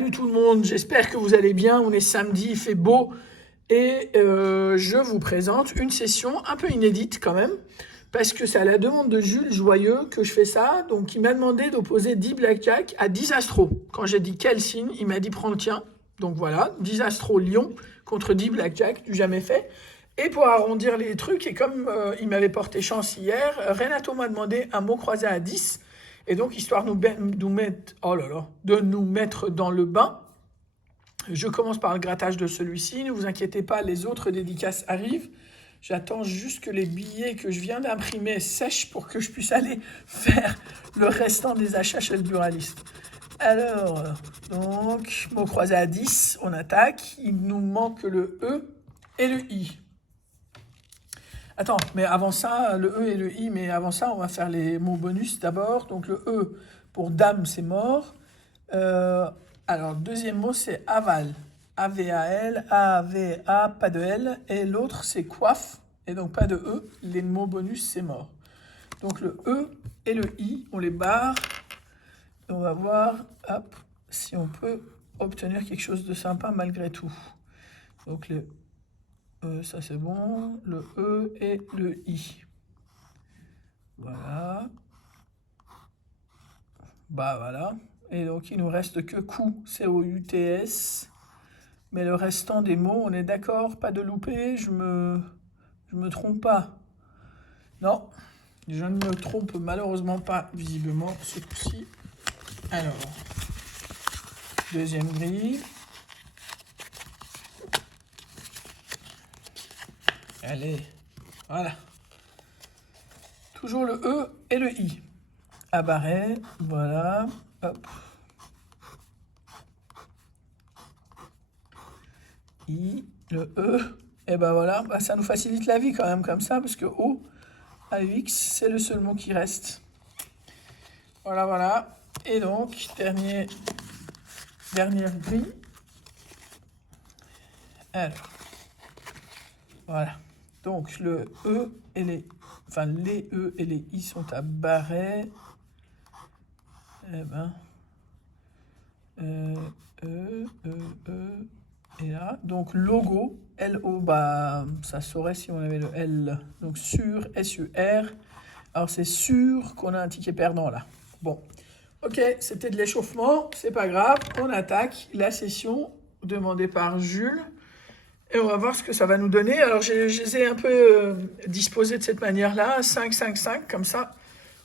Salut tout le monde, j'espère que vous allez bien. On est samedi, il fait beau et je vous présente une session un peu inédite quand même parce que c'est à la demande de Jules Joyeux que je fais ça. Donc il m'a demandé d'opposer 10 blackjack à 10 astros. Quand j'ai dit quel signe, il m'a dit prends le tien. Donc voilà, 10 astros Lion contre 10 blackjack, du jamais fait. Et pour arrondir les trucs, et comme il m'avait porté chance hier, Renato m'a demandé un mot croisé à 10. Et donc, histoire de nous mettre dans le bain, je commence par le grattage de celui-ci. Ne vous inquiétez pas, les autres dédicaces arrivent. J'attends juste que les billets que je viens d'imprimer sèchent pour que je puisse aller faire le restant des achats chez le buraliste. Alors, donc, mot croisé à 10, on attaque. Il nous manque le E et le I. Attends, mais avant ça, le E et le I, mais avant ça, on va faire les mots bonus d'abord. Donc le E pour dame, c'est mort. Alors, deuxième mot, c'est aval. A-V-A-L, A-V-A, pas de L. Et l'autre, c'est coiffe, et donc pas de E. Les mots bonus, c'est mort. Donc le E et le I, on les barre. Et on va voir, hop, si on peut obtenir quelque chose de sympa malgré tout. Donc le ça c'est bon, le E et le I. Voilà. Bah voilà. Et donc il nous reste que coup, C-O-U-T-S. Mais le restant des mots, on est d'accord, pas de loupé, je me trompe pas. Non, je ne me trompe malheureusement pas, visiblement, ce coup-ci. Alors, deuxième grille. Allez, voilà. Toujours le E et le I. À barrer, voilà. Hop. I, le E. Et ben voilà, bah ça nous facilite la vie quand même comme ça, parce que O, A, U, X, c'est le seul mot qui reste. Voilà, voilà. Et donc, dernière grille. Alors, voilà. Donc, le E et les E et les I sont à barrer. Eh ben, et là, donc logo, L-O, bah, ça saurait si on avait le L. Donc sur, S-U-R. Alors c'est sûr qu'on a un ticket perdant là. Bon, ok, c'était de l'échauffement, c'est pas grave. On attaque la session demandée par Jules. Et on va voir ce que ça va nous donner. Alors, je les ai un peu disposés de cette manière-là. 5, 5, 5, comme ça.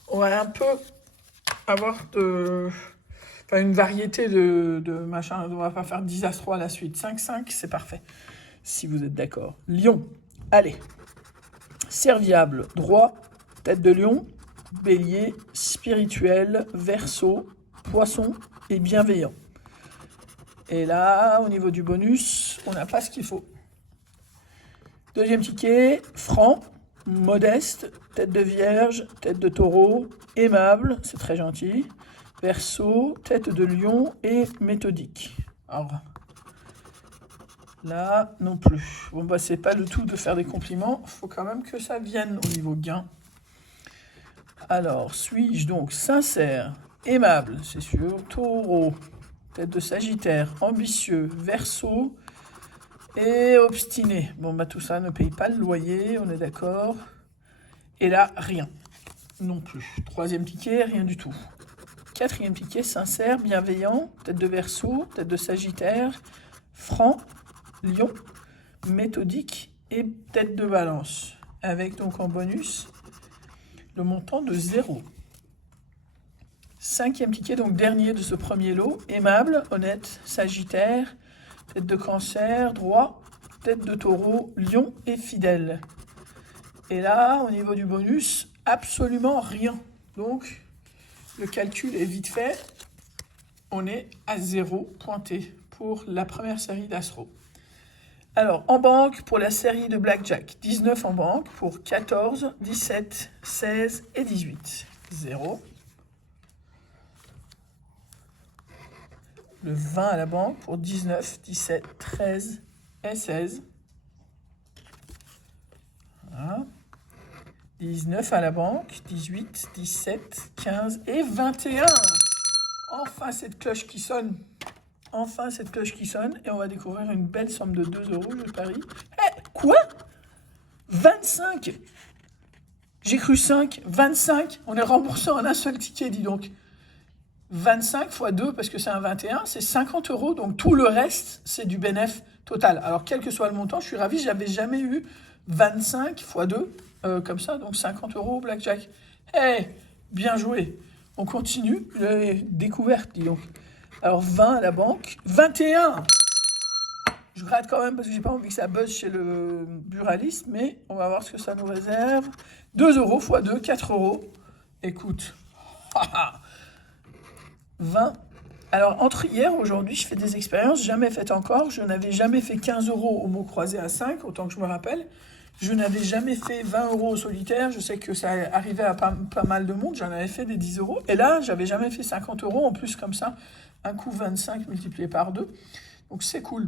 On va un peu avoir une variété de machins. On va pas faire 10 astros à la suite. 5, 5, c'est parfait. Si vous êtes d'accord. Lion. Allez. Serviable. Droit. Tête de lion. Bélier. Spirituel. Verseau. Poisson. Et bienveillant. Et là, au niveau du bonus, on n'a pas ce qu'il faut. Deuxième ticket, franc, modeste, tête de vierge, tête de taureau, aimable, c'est très gentil, verseau, tête de lion et méthodique. Alors, là, non plus. Bon, bah, c'est pas le tout de faire des compliments, il faut quand même que ça vienne au niveau gain. Alors, suis-je donc sincère, aimable, c'est sûr, taureau, tête de sagittaire, ambitieux, verseau, et obstiné. Bon, bah tout ça ne paye pas le loyer, on est d'accord. Et là, rien. Non plus. Troisième ticket, rien du tout. Quatrième ticket, sincère, bienveillant, tête de Verseau, tête de Sagittaire, franc, lion, méthodique et tête de Balance. Avec donc en bonus le montant de 0. Cinquième ticket, donc dernier de ce premier lot, aimable, honnête, Sagittaire, tête de Cancer, droit, tête de Taureau, lion et fidèle. Et là, au niveau du bonus, absolument rien. Donc, le calcul est vite fait. On est à 0 pointé pour la première série d'astro. Alors, en banque, pour la série de blackjack, 19 en banque pour 14, 17, 16 et 18. 0. Le 20 à la banque pour 19, 17, 13 et 16. Voilà. 19 à la banque, 18, 17, 15 et 21. Enfin, cette cloche qui sonne. Enfin, cette cloche qui sonne et on va découvrir une belle somme de 2 €, je parie. Eh, quoi? 25? J'ai cru 5, 25. On est remboursé en un seul ticket, dis donc. 25 fois 2, parce que c'est un 21, c'est 50 €. Donc tout le reste, c'est du bénéfice total. Alors, quel que soit le montant, je suis ravi. J'avais jamais eu 25 fois 2 comme ça. Donc 50 € au blackjack. Eh, bien joué. On continue. Découverte, dis donc. Alors 20 à la banque. 21. Je gratte quand même parce que j'ai pas envie que ça buzz chez le buraliste, mais on va voir ce que ça nous réserve. 2 € x 2, 4 €. Écoute. 20. Alors, entre hier et aujourd'hui, je fais des expériences jamais faites encore. Je n'avais jamais fait 15 € au mot croisé à 5, autant que je me rappelle. Je n'avais jamais fait 20 € au solitaire. Je sais que ça arrivait à pas mal de monde. J'en avais fait des 10 €. Et là, j'avais jamais fait 50 € en plus comme ça. Un coup 25 multiplié par 2. Donc, c'est cool.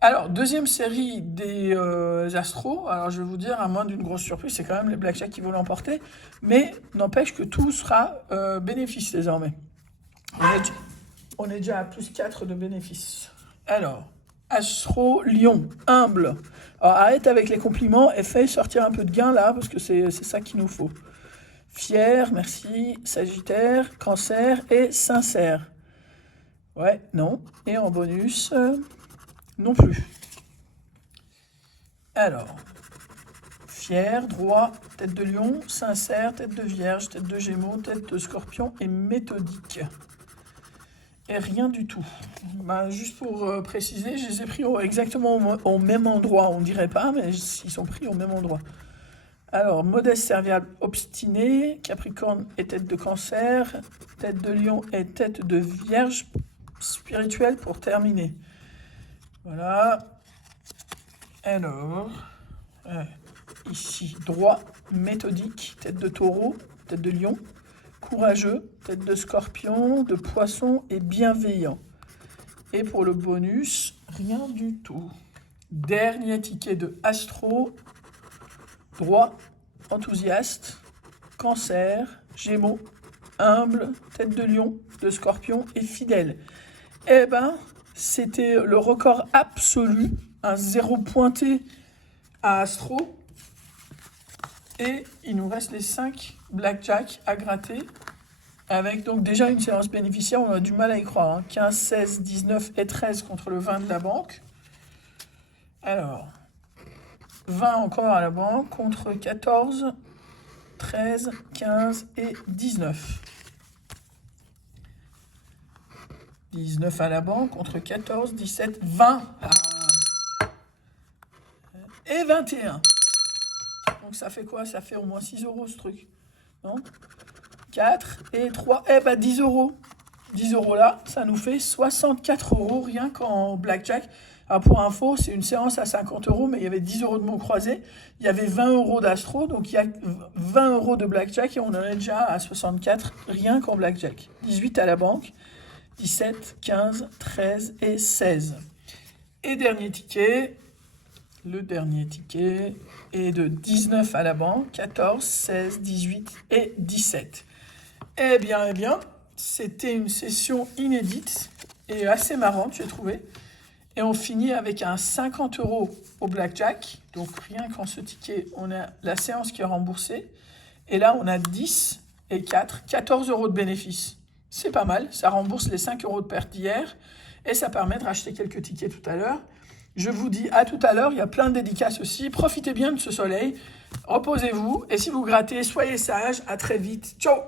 Alors, deuxième série des Astros. Alors, je vais vous dire, à moins d'une grosse surprise, c'est quand même les Blackjack qui vont l'emporter. Mais n'empêche que tout sera bénéfice désormais. On est déjà à plus 4 de bénéfices. Alors, Astro Lion, humble. Alors, arrête avec les compliments et fais sortir un peu de gain là, parce que c'est ça qu'il nous faut. Fier, merci. Sagittaire, Cancer et Sincère. Ouais, non. Et en bonus, non plus. Alors, Fier, Droit, Tête de Lion, Sincère, Tête de Vierge, Tête de Gémeaux, Tête de Scorpion et Méthodique. Et rien du tout. Bah, juste pour préciser, je les ai pris exactement au même endroit. On ne dirait pas, mais ils sont pris au même endroit. Alors, Modeste, Serviable, Obstiné, Capricorne et Tête de Cancer, Tête de Lion et Tête de Vierge, Spirituel pour terminer. Voilà. Alors, ici, Droit, Méthodique, Tête de Taureau, Tête de Lion, Courageux, Tête de Scorpion, de Poisson et Bienveillant. Et pour le bonus, rien du tout. Dernier ticket de Astro, Droit, Enthousiaste, Cancer, Gémeaux, Humble, Tête de Lion, de Scorpion et Fidèle. Eh ben, c'était le record absolu, un 0 pointé à Astro. Et il nous reste les 5 Blackjack à gratter. Avec donc déjà une séance bénéficiaire, on a du mal à y croire. 15, 16, 19 et 13 contre le 20 de la banque. Alors, 20 encore à la banque contre 14, 13, 15 et 19. 19 à la banque contre 14, 17, 20. Et 21. Donc ça fait quoi? Ça fait au moins 6 € ce truc. Non? 4 et 3. Eh ben 10 €. 10 € là, ça nous fait 64 € rien qu'en blackjack. Alors pour info, c'est une séance à 50 €, mais il y avait 10 € de mots croisés. Il y avait 20 € d'astro, donc il y a 20 € de blackjack et on en est déjà à 64 rien qu'en blackjack. 18 à la banque, 17, 15, 13 et 16. Et dernier ticket, le dernier ticket est de 19 à la banque, 14, 16, 18 et 17. Eh bien, c'était une session inédite et assez marrante, j'ai trouvé. Et on finit avec un 50 € au blackjack. Donc rien qu'en ce ticket, on a la séance qui est remboursée. Et là, on a 10 et 4, 14 € de bénéfice. C'est pas mal, ça rembourse les 5 € de perte d'hier. Et ça permet de racheter quelques tickets tout à l'heure. Je vous dis à tout à l'heure, il y a plein de dédicaces aussi. Profitez bien de ce soleil, reposez-vous. Et si vous grattez, soyez sages. À très vite. Ciao!